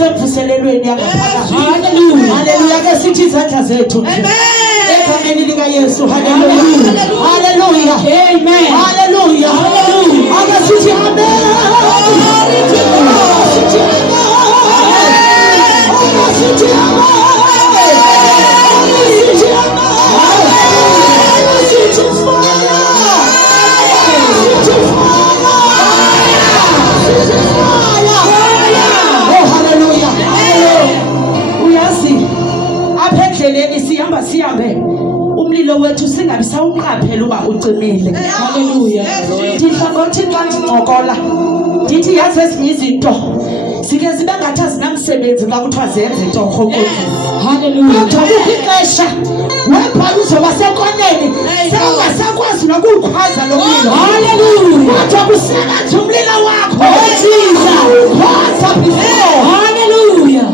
sisemvuselelweni yangaphakathi. Hallelujah. Hallelujah. Ke sithi izandla zethu. Amen. Egameni lika Yesu. Hallelujah. Hallelujah. Amen. Hallelujah. Hallelujah. Ake sithi amen. Sithi amen. Sithi amen. Sihambe umlilo wethu singabi sawuqaphela uba ucimile. Hallelujah. Ndihlangothi xa ndincokola ndithi yazi ezinye izinto sike zibe ngathi azinamsebenzi xa kuthiwa zenze torho kodwa. Hallelujah. Kodwa kukho ixesha webhala uzoba sekoneni sewungasakwazi nokuwukhwaza lo mlilo. Hallelujah. Kodwa kusebenza umlilo wakho. Jesus. Khwaza before. Hallelujah.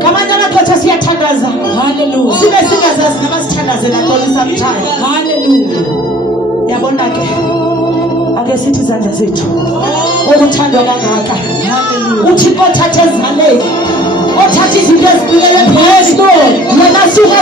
Ngamanye amaxesha siyathandaza. Hallelujah. Sibe singazazi nabasithandazela ntoni sometimes. Hallelujah. Yabona ke ake sithi izandla zethu ukuthandwa kangaka. Uthixo othatha ezaleni othatha izinto ezibuyele phezulu yena suka